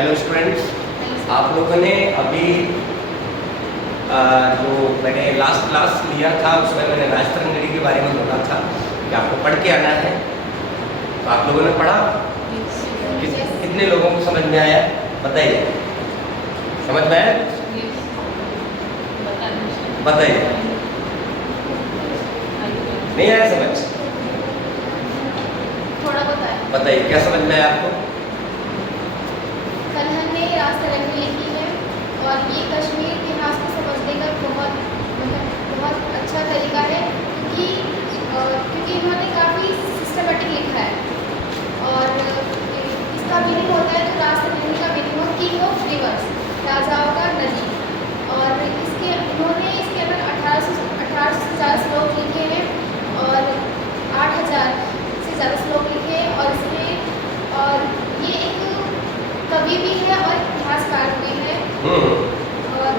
Hello students, आप लोगों ने अभी जो मैंने लास्ट क्लास लिया था उसमें मैंने राजतरंगिणी के बारे में बोला था कि आपको पढ़ के आना है। तो आप लोगों ने पढ़ा? कितने लोगों को समझ में आया बताइए? समझ में आया? बताइए। नहीं आया समझ? थोड़ा बताइए क्या समझ में आया आपको? कल हमने राजतरंगिणी लिखी है और ये कश्मीर इतिहास को समझने का बहुत अच्छा तरीका है, क्योंकि इन्होंने काफ़ी सिस्टमेटिक लिखा है। और इसका मीनिंग होता है, जो राजतरंगिणी का मीनिंग हो किंग ऑफ रिवर्स, राजाओं का नदी। और इन्होंने इसके अंदर 1800 से ज़्यादा श्लोक लिखे हैं और 8000 से ज़्यादा श्लोक लिखे हैं। और ये एक कवि भी है और इतिहासकार भी है। और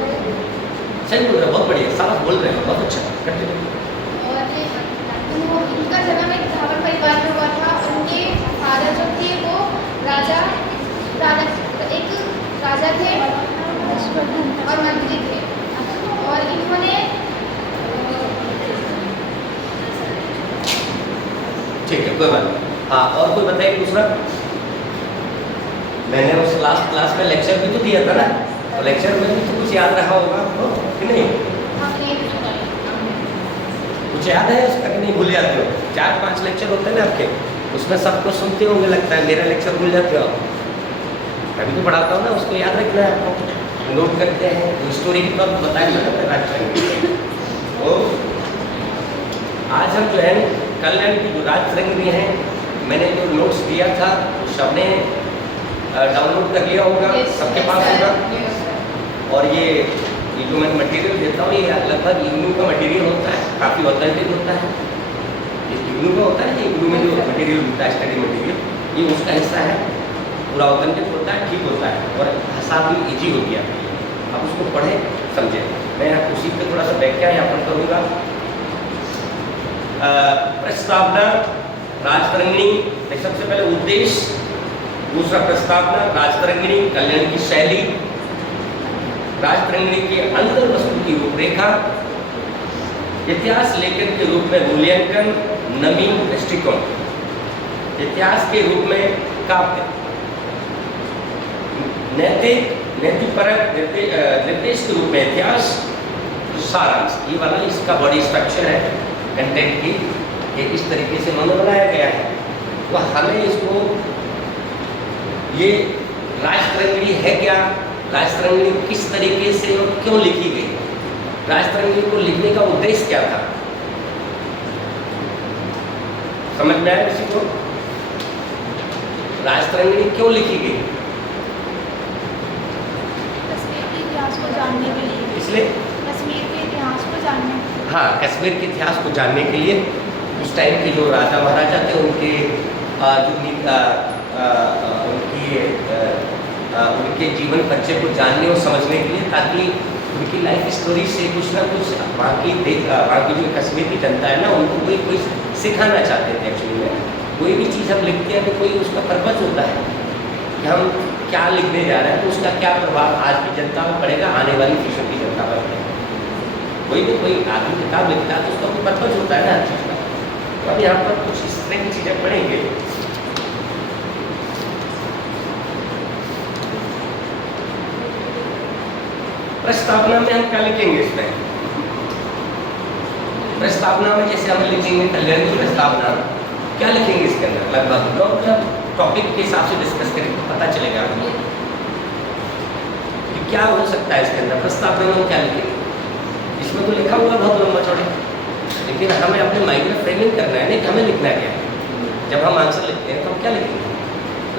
सही बोल रहे हो, बहुत बढ़िया, सारा बोल रहे हो, बहुत अच्छा। कंटिन्यू। और इनका जन्म एक ब्राह्मण परिवार में हुआ था। उनके फादर जो थे वो एक राजा थे और मंत्री थे। और इन्होंने ठीक है, कोई बात नहीं। हाँ, और कोई बताइए दूसरा? मैंने उस लास्ट क्लास में लेक्चर भी तो दिया था ना, तो लेक्चर में भी तो कुछ याद रहा होगा आपको कि नहीं? कुछ याद है उसका कि नहीं? भूल जाते हो? 4-5 लेक्चर होते हैं ना आपके, उसमें सबको सुनते होंगे, लगता है मेरा लेक्चर भूल जाते हो। अभी तो पढ़ाता हूँ ना, उसको याद रखना है आपको, नोट करते हैं। स्टोरी की बात बताएंगे ना राजतरंगिणी। तो आज हम जो है कल्याण की जो राजतरंगिणी है, मैंने जो नोट्स दिया था सबने डाउनलोड कर लिया होगा, सबके पास होगा। और ये जो मैं मटेरियल देता हूँ ये लगभग इग्नू का मटेरियल होता है, काफ़ी ऑथेंटिक होता है। ये इग्नू का होता है, ये इग्नू में जो मटेरियल होता है, स्टडी मटेरियल, ये उसका हिस्सा है। पूरा ऑथेंटिक होता है, ठीक होता है और भाषा भी ईजी होती है आपके लिए। आप उसको पढ़ें, समझें। मैं उसी पर थोड़ा सा व्याख्या यहाँ पर करूँगा। प्रस्तावना राजतरंगिणी, सबसे पहले उद्देश्य, दूसरा प्रस्तावना राजतरंगिणी कल्याण की शैली, राजतरंगिणी की अंतर वस्तु की रूपरेखा, इतिहास लेखन के रूप में मूल्यांकन, नवीन दृष्टिकोण, इतिहास के रूप में काव्य, नैतिकपरक निर्देश के रूप में इतिहास, सारांश। ये वाला इसका बॉडी स्ट्रक्चर है कंटेंट की, ये इस तरीके से उन्होंने बनाया गया है। तो हमें इसको, ये राजतरंगिणी है क्या, राजतरंगिणी किस तरीके से और क्यों लिखी गई, राजतरंगिणी को लिखने का उद्देश्य क्या था, समझ में आया किसी को? राजतरंगिणी क्यों लिखी गई? कश्मीर के इतिहास को जानने के लिए। इसलिए कश्मीर के इतिहास को जानने। हाँ, कश्मीर के इतिहास को जानने के लिए उस टाइम के जो राजा महाराजा थे उनके उनके जीवन परिचय को जानने और समझने के लिए, ताकि उनकी लाइफ स्टोरी से कुछ ना कुछ वहाँ की जो कश्मीर की जनता है ना, उनको कोई सिखाना चाहते थे। एक्चुअली में कोई भी चीज़ हम लिखते हैं तो कोई उसका पर्पज होता है कि हम क्या लिखने जा रहे हैं, तो उसका क्या प्रभाव आज की जनता पर पड़ेगा, आने वाली फ्यूचर की जनता पर पड़ेगा। कोई भी कोई आदमी किताब लिखता है तो उसका कोई पर्पज होता है ना हर चीज़ का। तो अब यहाँ पर कुछ इस तरह की चीज़ें पढ़ेंगे। प्रस्तावना में हम क्या लिखेंगे? इसमें प्रस्तावना में जैसे हम लिखेंगे कल्याण की प्रस्तावना, क्या लिखेंगे इसके अंदर? लगभग टॉपिक के हिसाब से डिस्कस करेंगे तो पता चलेगा कि क्या हो सकता है इसके अंदर। प्रस्तावना में क्या लिखेंगे? इसमें तो लिखा हुआ बहुत लंबा चौड़ा, लेकिन हमें अपने माइंड में फ्रेमिंग करना है, नहीं हमें लिखना क्या है। जब हम आंसर लिखते हैं तो हम क्या लिखेंगे?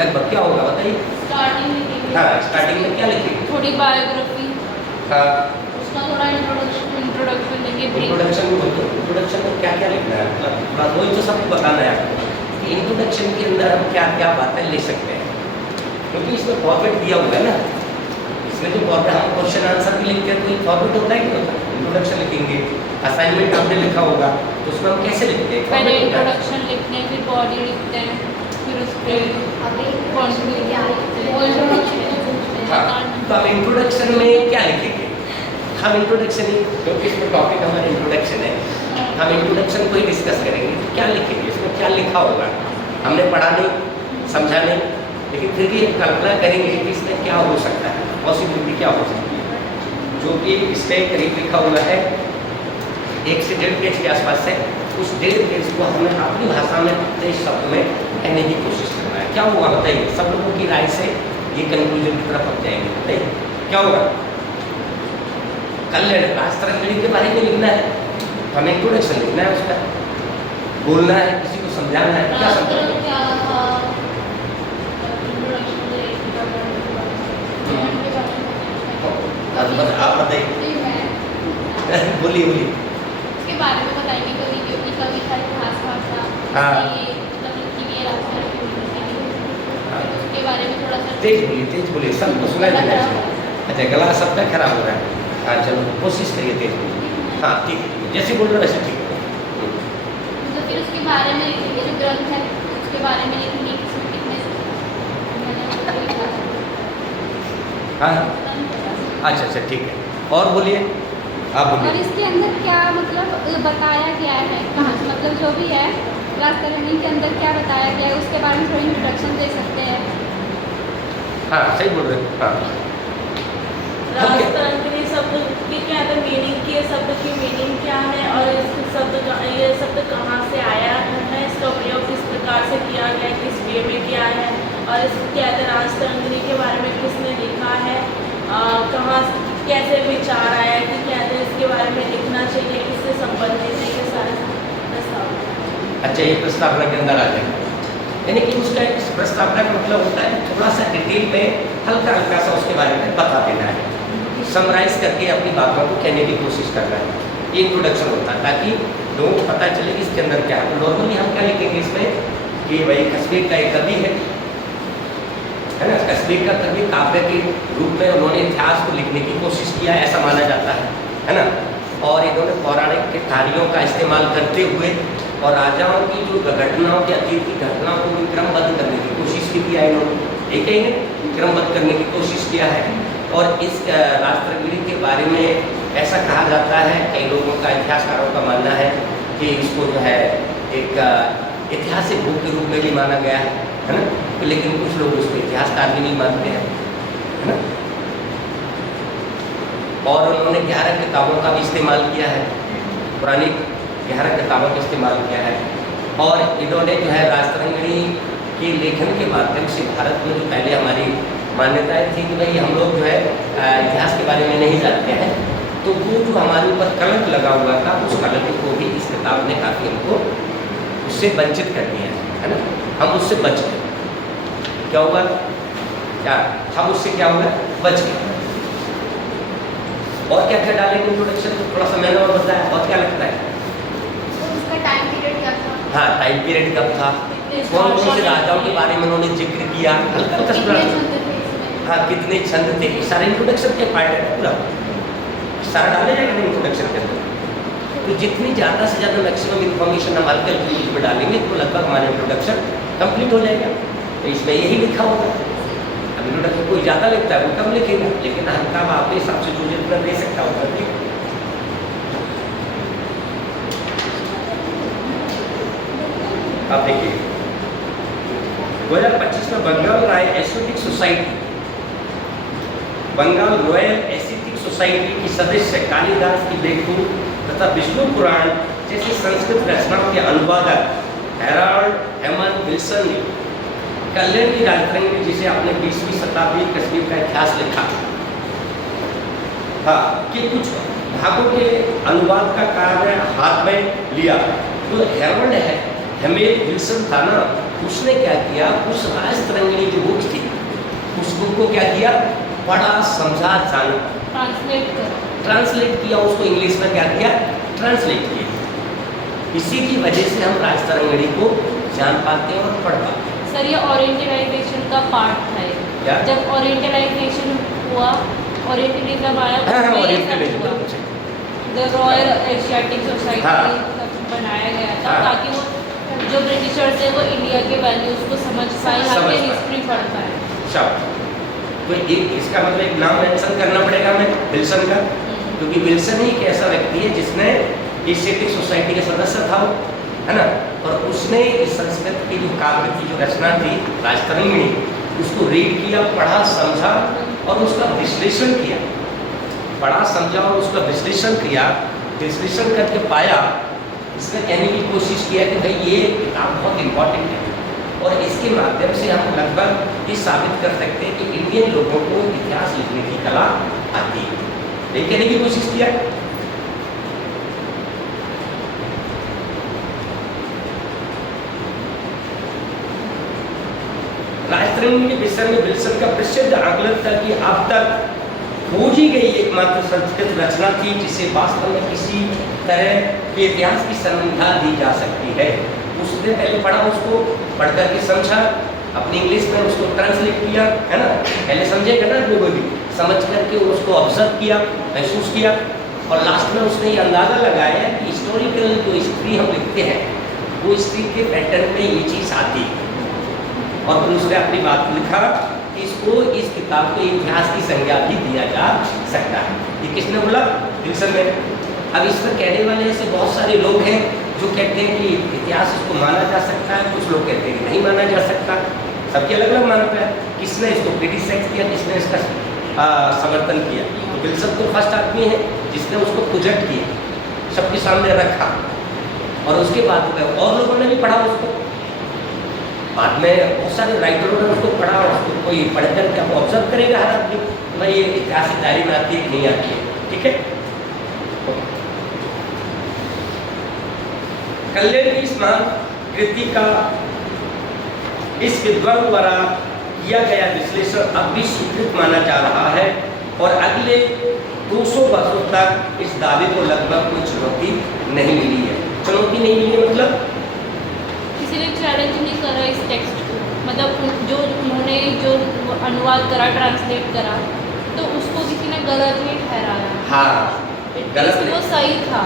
लगभग क्या होगा बताइए? स्टार्टिंग लिखेंगे। हाँ, स्टार्टिंग में क्या लिखेंगे? थोड़ी बायोग्राफी, हाँ, उसका थोड़ा इंट्रोडक्शन लेंगे। इंट्रोडक्शन में क्या क्या लिखना है? मतलब वही तो सबको बताना है आपको कि इंट्रोडक्शन के अंदर हम क्या क्या बातें ले सकते हैं, क्योंकि इसमें फॉर्मेट दिया हुआ है ना। इसमें जो फॉर्मेट, हम क्वेश्चन आंसर भी लिखते हैं तो एक फॉर्मेट होता है कि होता है? इंट्रोडक्शन लिखेंगे, असाइनमेंट आपने लिखा होगा तो उसमें हम कैसे लिखते हैं? पहले इंट्रोडक्शन लिखते हैं, फिर बॉडी लिखते हैं, फिर उस पर कंट्रीब्यूट लिखते हैं। इंट्रोडक्शन में क्या लिखेंगे? हम इंट्रोडक्शन ही, क्योंकि इसमें टॉपिक हमारा इंट्रोडक्शन है, हम इंट्रोडक्शन को ही डिस्कस करेंगे। क्या लिखेंगे, इसमें क्या लिखा होगा? हमने पढ़ा नहीं, समझा नहीं, लेकिन फिर भी एक कल्पना करेंगे कि इसमें क्या हो सकता है, पॉसिबिलिटी क्या हो सकती है। जो कि इसमें करीब लिखा हुआ है 1 से 1.5 पेज के आसपास है। उस 1.5 पेज को हमें अपनी भाषा में, अपने शब्द में कहने की कोशिश करना है। क्या होगा बताइए? सब लोगों की राय से ये कंक्लूजन की तरफ हम जाएंगे। बताइए क्या होगा? कल्याण राजतरंगिणी के बारे में लिखना है, हमें इंट्रोडक्शन लिखना है, उसका बोलना है, किसी को समझाना है। क्या समझाना है? आप बताइए, बोलिए बोलिए। इसके बारे में बताएंगे, कविता, इतिहास, भाषा, हाँ। ये मतलब लिखी हुई है राजतरंगिणी, हाँ। उसके बारे में थोड़ा सा तेज बोलिए, सबको सुनाई देना चाहिए। अच्छा, गला सबका खराब हो रहा है। हाँ चलो, कोशिश करिए तेज बोलिए। हाँ ठीक है, जैसे बोल रहे हो वैसे ठीक है। तो फिर उसके बारे में लिखेंगे, जो ग्रंथ है उसके बारे में लिखेंगे, किसमें कितने हाँ अच्छा ठीक है, और बोलिए, आप और बोलिए। इसके अंदर क्या मतलब बताया गया है, कहाँ मतलब जो भी है राजतरंगिणी के अंदर क्या बताया गया है, उसके बारे में थोड़ी इंट्रोडक्शन दे सकते हैं। हाँ सही बोल रहे हैं। हाँ राजतरंगिणी शब्द की क्या है, मीनिंग की, शब्द की मीनिंग क्या है, और इस शब्द का ये शब्द कहाँ से आया है, इसका प्रयोग किस प्रकार से किया गया है, किस वे में किया है, और इस क्या है राजतरंगिणी के बारे में किसने लिखा है, कहाँ कैसे विचार आया कि क्या है इसके बारे में लिखना चाहिए, किससे संबंधित है, ये सारे प्रस्ताव। अच्छा, ये प्रस्तावना के अंदर आ जाएगा, यानी कि उसका एक प्रस्तावना का मतलब होता है थोड़ा सा डिटेल में हल्का हल्का सा उसके बारे में बता देना है, समराइज करके अपनी बातों को कहने की कोशिश करना है। ये इंट्रोडक्शन होता है ताकि लोगों को पता चले कि इसके अंदर क्या है। तो नॉर्मली हम क्या लिखेंगे इसमें कि भाई कश्मीर का एक कवि है ना, कश्मीर का कवि काव्य के रूप में उन्होंने इतिहास को लिखने की कोशिश किया, ऐसा माना जाता है ना। और इन्होंने पौराणिक कार्यों का इस्तेमाल करते हुए और राजाओं की जो घटनाओं की, अतीत की घटनाओं को भी क्रमबद्ध करने की कोशिश की है इन्होंने, ठीक है, इन्हें क्रमबद्ध करने की कोशिश किया है। और इस राजतरंगिणी के बारे में ऐसा कहा जाता है, कई लोगों का, इतिहासकारों का मानना है कि इसको जो है एक ऐतिहासिक बुक के रूप में भी माना गया है ना, तो लेकिन कुछ लोग उसको इतिहासकार भी नहीं मानते हैं, है ना। और उन्होंने 11 किताबों का भी इस्तेमाल किया है, पुरानी 11 किताबों का इस्तेमाल किया है। और इन्होंने जो है राजतरंगिणी के लेखन के माध्यम से भारत में जो पहले हमारी मान्यताएं थी कि भाई हम लोग जो है इतिहास के बारे में नहीं जानते हैं, तो वो जो हमारे ऊपर कलंक लगा हुआ था, उस कलंक को भी इस किताब ने काफ़ी हमको उससे वंचित कर दिया है ना। हम उससे बच गए, क्या हुआ, क्या हम उससे क्या हुआ, बच गए। और क्या क्या डालेंगे इंट्रोडक्शन में, थोड़ा सा मैंने और बताया, और क्या लगता है? तो उसका टाइम पीरियड क्या था? हाँ, टाइम पीरियड कब था, कौन कौन से राजाओं के बारे में उन्होंने जिक्र किया, कितने छंद थे इसमें? हाँ कितने छंद थे, ये सारे इंट्रोडक्शन के पार्ट है पूरा, सारा डाले जाएगा ना इंट्रोडक्शन के अंदर। तो जितनी ज़्यादा से ज़्यादा मैक्सिमम इन्फॉर्मेशन हम हल्के यूज में डालेंगे तो लगभग हमारा इंट्रोडक्शन कंप्लीट हो जाएगा। तो इसमें यही लिखा होगा। अब इंट्रोडक्शन कोई ज़्यादा लिखता है वो कम लिखेगा, लेकिन हल्का आपके हिसाब से जो जितना दे सकता होगा ठीक। आप देखिए 2025 में Bengal royal aesthetic society, Bengal royal aesthetic society की सदस्य कालिदास की बेखून तथा विष्णु पुराण जैसी संस्कृत रचनाओं के अनुवादक हेराल्ड हेमन विल्सन ने कल्याण की राजतरंगिणी, जिसे आपने 20वीं शताब्दी कश्मीर का इतिहास लिखा, हाँ, कि कुछ भागों के अनुवाद का कार्य हाथ में लिया। तो हेराल्ड है हेमेल विल्सन था ना, उसने क्या किया, उस राजतरंगिणी जो बुक थी उस बुक को क्या किया, पढ़ा, समझा, जाना, ट्रांसलेट किया, उसको इंग्लिश में क्या किया, ट्रांसलेट किया। इसी की वजह से हम राजतरंगिणी को जान पाते हैं और पढ़ पाते हैं। सर ये ओरिएंटलाइजेशन का पार्ट था क्या? जब ओरिएंटलाइजेशन हुआ, ओरिएंटलिज्म आया, हाँ, उसमें ये सब ओरिएंटलिज्म हुआ। बिल्कुल सही। द रॉयल एशियाटिक सोसाइटी हाँ। बनाया गया था, हाँ। ताकि वो जो ब्रिटिशर्स है वो इंडिया के वैल्यूज को समझ पाए, समझ हमें पाए। हिस्ट्री पढ़ पाए। शाबाश। तो इसका मतलब एक नाम मेंशन करना पड़ेगा हमें विल्सन का, क्योंकि विल्सन ही एक ऐसा व्यक्ति है जिसने एशियाटिक सोसाइटी का सदस्य था वो, है ना, और उसने इस संस्कृत की जो काव्य की जो रचना थी राजतरंगिणी, उसको रीड किया, पढ़ा, समझा और उसका विश्लेषण किया। पढ़ा, समझा और उसका विश्लेषण किया। विश्लेषण करके पाया, इसने कहने की कोशिश किया कि भाई ये किताब बहुत इम्पोर्टेंट है और इसके माध्यम से हम लगभग ये साबित कर सकते हैं कि इंडियन लोगों को इतिहास लिखने की कला आती है। ये कहने की कोशिश किया। राजतरंगिणी के विषय में विल्सन का प्रसिद्ध आकलन था कि अब तक खोजी गई एकमात्र संस्कृत रचना थी जिसे वास्तव में किसी तरह के इतिहास की संज्ञा दी जा सकती है। उसने पहले पढ़ा, उसको पढ़ करके समझा, अपनी इंग्लिश में उसको ट्रांसलेट किया, है ना, पहले समझेगा ना लोगों भी, समझ करके उसको ऑब्जर्व किया, महसूस किया और लास्ट में उसने ये अंदाज़ा लगाया कि हिस्टोरिकल जो हिस्ट्री हम लिखते हैं वो हिस्ट्री के पैटर्न में ये चीज़ आती है। और फिर उसने अपनी बात लिखा कि इसको, इस किताब को इतिहास की संज्ञा भी दिया जा सकता है। ये किसने बोला? विल्सन ने। अब इस पर कहने वाले ऐसे बहुत सारे लोग हैं जो कहते हैं कि इतिहास इसको माना जा सकता है, कुछ लोग कहते हैं कि नहीं माना जा सकता, सबके अलग अलग मानते हैं। किसने इसको क्रिटिसाइज किया, किसने इसका समर्थन किया? तो विल्सन तो फर्स्ट आदमी है जिसने उसको प्रोजेक्ट किया, सबके सामने रखा और उसके बाद और लोगों ने भी पढ़ा उसको। बाद में बहुत सारे राइटरों ने उसको पढ़ा और उसको कोई पढ़कर क्या वो ऑब्जर्व करेगा हर आदमी, भाई ये ऐतिहासिक डायरी में आती है कि नहीं आती है। ठीक है, कल्याण की इस महान कृति का इस विद्वान द्वारा किया गया विश्लेषण अब भी स्वीकृत माना जा रहा है और अगले 200 वर्षों तक इस दावे को लगभग कोई चुनौती नहीं मिली है। चुनौती नहीं मिली मतलब किसी ने चैलेंज नहीं करा इस टेक्स्ट को, मतलब जो उन्होंने जो अनुवाद करा, ट्रांसलेट करा, तो उसको किसी ने गलत नहीं ठहराया। हाँ, गलत वो सही था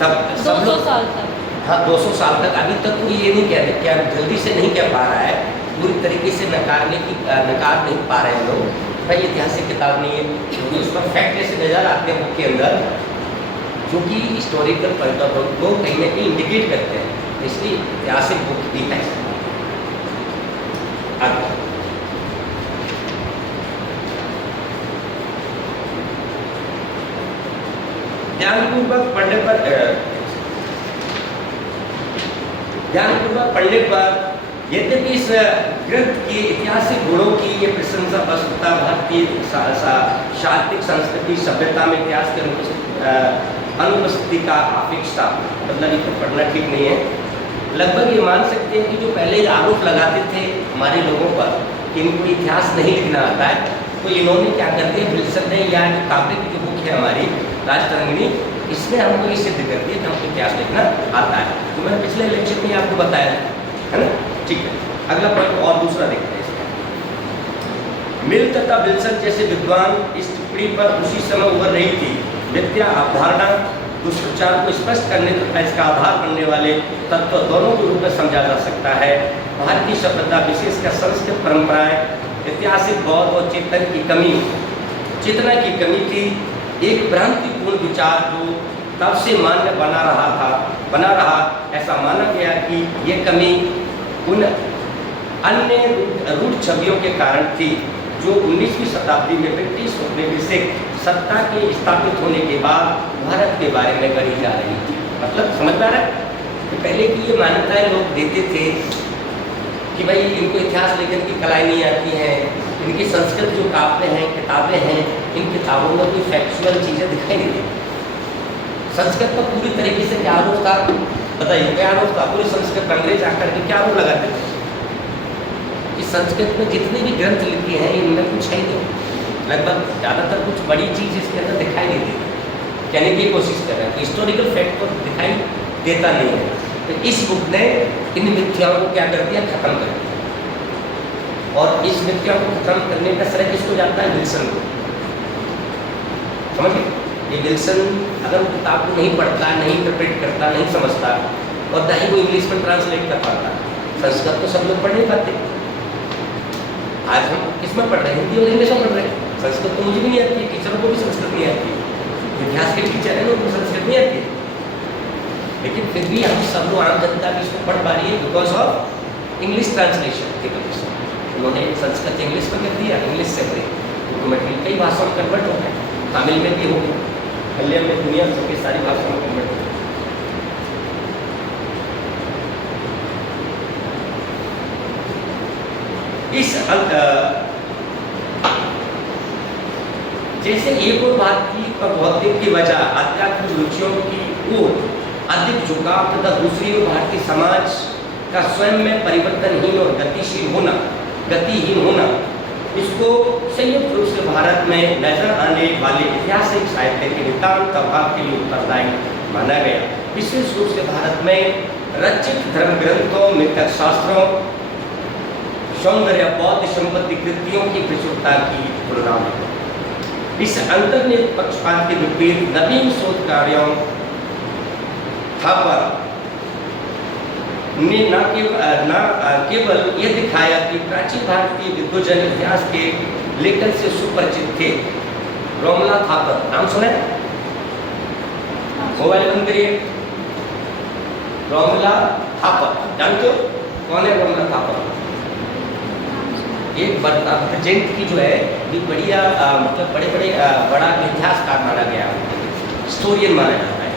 सब 200 साल तक। हाँ, 200 साल तक। अभी तक कोई ये नहीं कह रहे, क्या जल्दी से नहीं कह पा रहा है, पूरी तरीके से नकार नहीं पा रहे हैं लोग, भाई ऐतिहासिक किताब नहीं है, क्योंकि उसमें फैक्ट ऐसे नज़र आते हैं बुक के अंदर जो कि हिस्टोरिकल पॉइंट ऑफ व्यू को कहीं ना कहीं इंडिकेट करते हैं, इसलिए ऐतिहासिक बुक भी है। ध्यानपूर्वक पढ़ने पर यद्यपि इस ग्रंथ के ऐतिहासिक गुणों की ये प्रशंसा वस्तुतः भारतीय साहित्यिक संस्कृति सभ्यता में इतिहास के अनुपस्थिति का अपेक्षा, मतलब ये तो पढ़ना ठीक नहीं है। लगभग ये मान सकते हैं कि जो पहले आरोप लगाते थे हमारे लोगों पर कि इनको इतिहास नहीं लिखना आता है, तो इन्होंने क्या कर दिया, विल्सन ने या जो काव्य की जो बुक है हमारी राजतरंगिणी, इसमें हमको ये सिद्ध कर दिया कि हमको इतिहास लिखना आता है। तो मैंने पिछले लेक्चर में आपको बताया है ना। ठीक है, अगला पॉइंट और दूसरा देखते हैं इसमें। मिल तथा विल्सन जैसे विद्वान इस टिप्पणी पर उसी समय उभर रही थी। विद्या अवधारणा दुष्प्रचार को स्पष्ट करने तथा इसका आधार बनने वाले तत्व दोनों के रूप में समझा जा सकता है। भारतीय सभ्यता विशेषकर संस्कृत परंपराएं, ऐतिहासिक बौद्ध और चेतना की कमी थी। एक भ्रांतिपूर्ण विचार जो तब से मान्य बना रहा, ऐसा माना गया कि ये कमी उन अन्य रूढ़ छवियों के कारण थी जो 19वीं शताब्दी में ब्रिटिश औपनिवेशिक सत्ता के स्थापित होने के बाद भारत के बारे में गढ़ी जा रही थी। मतलब समझ पा रहा है कि पहले की ये मान्यताएं लोग देते थे कि भाई इनको इतिहास लेखन की कलाएं नहीं आती हैं, इनकी संस्कृत जो काव्य हैं, किताबें हैं, इन किताबों में कोई फैक्चुअल चीज़ें दिखाई नहीं देती। संस्कृत पर पूरी तरीके से क्या आरोप था, बताइए क्या आरोप था? पूरी संस्कृत अंग्रेज आकर के क्या आरोप लगाते थे कि संस्कृत में जितने भी ग्रंथ लिखे हैं इनमें कुछ है नहीं, लगभग ज़्यादातर कुछ बड़ी चीज़ इसके अंदर दिखाई नहीं देती। कहने की कोशिश कर रहे हैं, हिस्टोरिकल फैक्ट तो दिखाई देता नहीं है। तो इस बुक ने इन मिथ्याओं को क्या कर दिया, खत्म कर दिया। और इस मिथ्याओं को खत्म करने का श्रेय किसको जाता है? विल्सन को। समझ गए? ये विल्सन अगर वो किताब को नहीं पढ़ता, नहीं इंटरप्रेट करता, नहीं समझता और ना ही वो इंग्लिश में ट्रांसलेट कर पाता, संस्कृत तो सब लोग पढ़ नहीं पाते। आज हम किस में पढ़ रहे हैं? हिंदी और इंग्लिश में पढ़ रहे हैं। संस्कृत तो मुझे भी नहीं आती है, टीचरों को भी संस्कृत नहीं आती है, इतिहास के टीचर हैं उनको संस्कृत नहीं आती है, लेकिन फिर भी हम सब लोग आम जनता भी इसको पढ़ पा रही है बिकॉज ऑफ इंग्लिश ट्रांसलेशन की वजह से। उन्होंने संस्कृत इंग्लिश में कर दिया, इंग्लिश से पढ़े ऑटोमेटिकली कई भाषाओं में कन्वर्ट हो गए, तमिल में भी हो गए, मलयालम में, दुनिया में सबकी सारी भाषाओं में कन्वर्ट हो गए। इस जैसे एक और बात की बौद्धिक की वजह आध्यात्मिक रुचियों की ओर अधिक झुकाव तथा दूसरी ओर भारतीय समाज का स्वयं में परिवर्तनहीन और गतिहीन होना इसको संयुक्त रूप से भारत में नजर आने वाले ऐतिहासिक साहित्य के नितांत अभाव के लिए उत्तरदायी माना गया। विशेष रूप से भारत में रचित धर्म ग्रंथों, मिथक शास्त्रों, सौंदर्य बौद्ध संपत्ति कृतियों की प्रचुरता की तुलना में इस अंतर्निहित पक्षपात के विपरीत नवीन शोध कार्यों थापर ने न केवल ये दिखाया कि प्राचीन भारतीय विद्वजन इतिहास के लेखन से सुपरिचित थे। रोमला थापर नाम सुने? मोबाइल बंद करिए। रोमला थापर जानते हो कौन है? रोमला थापर एक प्रेजेंट की जो है ये बढ़िया मतलब बड़ा इतिहासकार माना गया, हिस्टोरियन माना जाता है,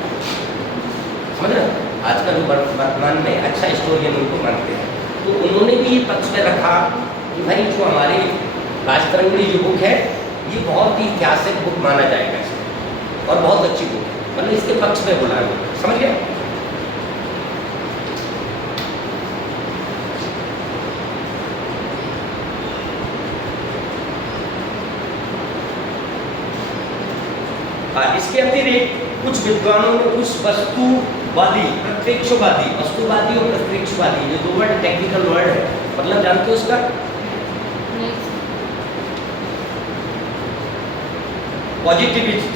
समझ रहे? आज का जो वर्तमान में अच्छा हिस्टोरियन उनको मानते हैं, तो उन्होंने भी ये पक्ष में रखा कि भाई जो हमारी राजतरंगिणी जो बुक है ये बहुत ही ऐतिहासिक बुक माना जाएगा इसको, और बहुत अच्छी बुक है, मतलब इसके पक्ष में बोला, समझ गया? इसके अतिरिक्त कुछ विद्वानों ने उस वस्तुवादी और प्रत्यक्षवादी, ये दो वर्ड टेक्निकल वर्ड है, मतलब जानते हो उसका? पॉजिटिविस्ट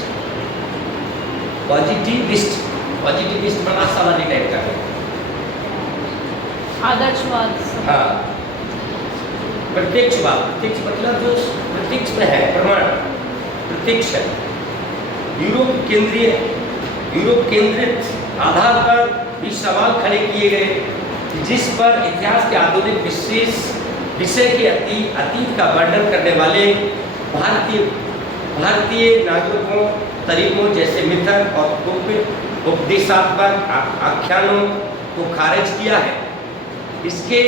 मतलब आशावादी टाइप का है, आदर्शवाद। हाँ। प्रत्यक्ष मतलब जो प्रत्यक्ष में है, प्रमाण प्रत्यक्ष है। यूरोप केंद्रित आधार पर भी सवाल खड़े किए गए जिस पर इतिहास के आधुनिक विषय के अतीत का वर्णन करने वाले भारतीय नागरिकों तरीकों जैसे मिथक और उपदेशात्मक आख्यानों को खारिज किया है। इसके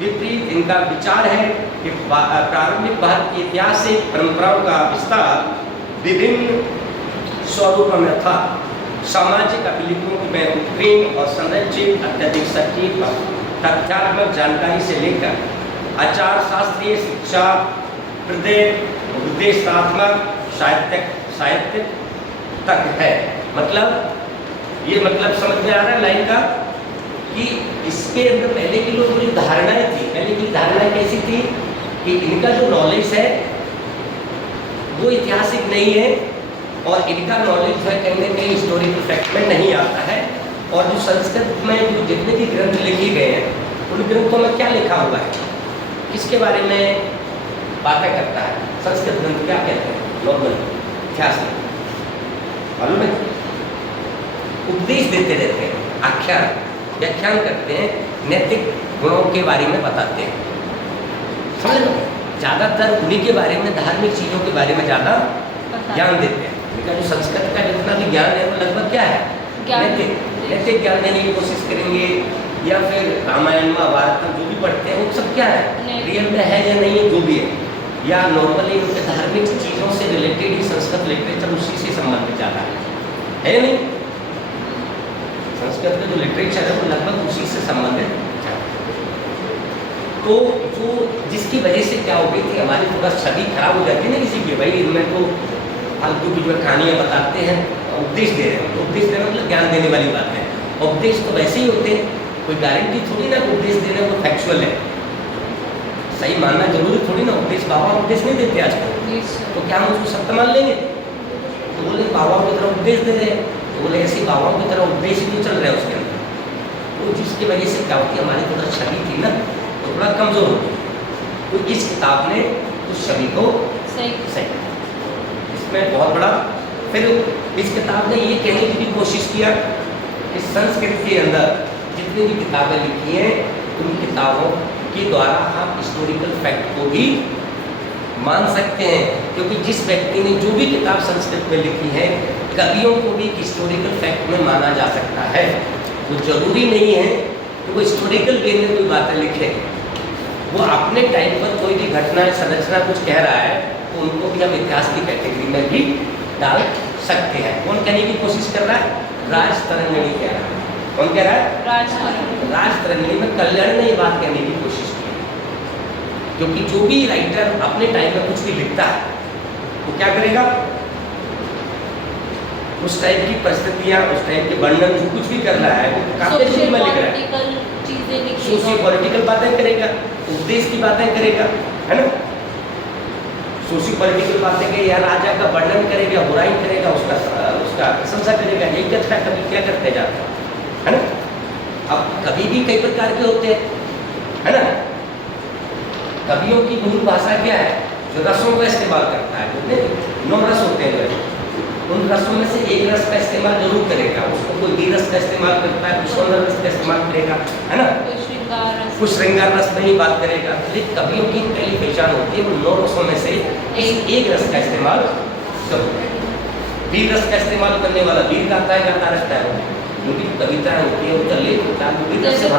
विपरीत इनका विचार है कि प्रारंभिक भारतीय इतिहास से परंपराओं का विस्तार विभिन्न स्वरूप में था। सामाजिक अभिलेखों में उत्कीर्ण और संरचित अत्यधिक सटीक तथ्यात्मक जानकारी से लेकर आचार शास्त्रीय शिक्षा उपदेशात्मक साहित्य तक है। मतलब ये मतलब समझ में आ रहा है लाइन का कि इसके अंदर पहले की लोगों की धारणाएं थी। पहले की धारणाएं कैसी थी कि इनका जो नॉलेज है वो ऐतिहासिक नहीं है और इनका नॉलेज है कहीं ना कहीं हिस्टोरिकल फैक्ट में नहीं आता है। और जो संस्कृत में जो जितने भी ग्रंथ लिखे गए हैं उन ग्रंथों में क्या लिखा हुआ है, किसके बारे में बातें करता है? संस्कृत ग्रंथ क्या कहते हैं? नॉर्मल इतिहास मालूम है, उपदेश देते रहते हैं, व्याख्यान करते हैं, नैतिक गुणों के बारे में बताते हैं, समझ लो। ज़्यादातर उन्हीं के बारे में, धार्मिक चीज़ों के बारे में ज़्यादा ज्ञान देते हैं। लेकिन जो संस्कृत का जितना भी ज्ञान है वो लगभग क्या है? नैतिक ज्ञान देने की कोशिश करेंगे, या फिर रामायण महाभारत जो भी पढ़ते हैं वो सब क्या है, रियल में है या नहीं है, जो भी है, या नॉर्मली उनके धार्मिक चीज़ों से रिलेटेड ही संस्कृत लिटरेचर उसी से संबंधित ज़्यादा है या नहीं? संस्कृत का जो लिटरेचर है वो लगभग उसी से संबंधित। तो जो जिसकी वजह से क्या हो गई थी, हमारी थोड़ा छवि खराब हो जाती है ना किसी की, भाई इनमें तो फालतू की जो कहानियाँ बताते हैं, उपदेश दे रहे हैं। तो उपदेश देना मतलब ज्ञान देने वाली बात है। उपदेश तो वैसे ही होते हैं, कोई गारंटी थोड़ी ना उपदेश दे रहे हैं वो फैक्चुअल है, सही मानना जरूरी थोड़ी ना। उपदेश बाबा उपदेश नहीं देते आजकल, तो क्या हम उसको सत्य मान लेंगे? तो बोले बाबाओं की तरह उपदेश दे रहे हैं, तो बोले ऐसे बाबाओं की तरह उपदेश ही चल रहा है उसके अंदर। तो जिसकी वजह से क्या होती है, हमारी थोड़ा छवि थी ना तो थोड़ा कमज़ोर होती है। तो इस किताब ने उस छवि को सही सही। इसमें बहुत बड़ा। फिर इस किताब ने ये कहने की भी कोशिश किया कि संस्कृत के अंदर जितनी भी किताबें लिखी हैं उन किताबों के द्वारा हम हिस्टोरिकल फैक्ट को भी मान सकते हैं, क्योंकि जिस व्यक्ति ने जो भी किताब संस्कृत में लिखी है कवियों को भी हिस्टोरिकल फैक्ट में माना जा सकता है। वो जरूरी नहीं है कि वो हिस्टोरिकल वे में कोई बातें लिखे, वो अपने टाइम पर कोई भी घटना संरचना कुछ कह रहा है तो उनको भी हम इतिहास की कैटेगरी में भी डाल सकते हैं। कौन कहने की कोशिश कर रहा है? राज तरंगिणी कह रहा है। कौन कह रहा है? राज तरंगिणी में कल्याण ने ये बात कहने की कोशिश की, क्योंकि जो भी राइटर अपने टाइम में कुछ भी लिखता है वो क्या करेगा, उस टाइम की परिस्थितियाँ, उस टाइम के वर्णन जो कुछ भी कर रहा है वो काफी में लिख रहा है, सोशियो पॉलिटिकल बातें करेगा, उपदेश की बातें करेगा, है ना, सोशियो पॉलिटिकल बातें करेगा, या राजा का वर्णन करेगा, बुराई करेगा, उसका प्रशंसा करेगा। यही करता है कभी, क्या करते जाता है ना। अब कवि भी कई प्रकार के होते हैं, है ना। कवियों की मूल भाषा क्या है? जो रसों का इस्तेमाल करता है, जितने 9 रस होते हैं उन रसों में से एक रस का इस्तेमाल जरूर करेगा। उसको कोई भी रस का इस्तेमाल करता है, कुछ सौंदर्य रस का इस्तेमाल करेगा, है ना, कुछ श्रृंगार रस में ही बात करेगा। लेकिन कवियों की पहली पहचान होती है वो 9 रसों में से एक रस का इस्तेमाल करो। वीर रस का इस्तेमाल करने वाला वीर गाता रहता है, जो भी कविताएं होती है उनका लेख होता है वीर रस से भरा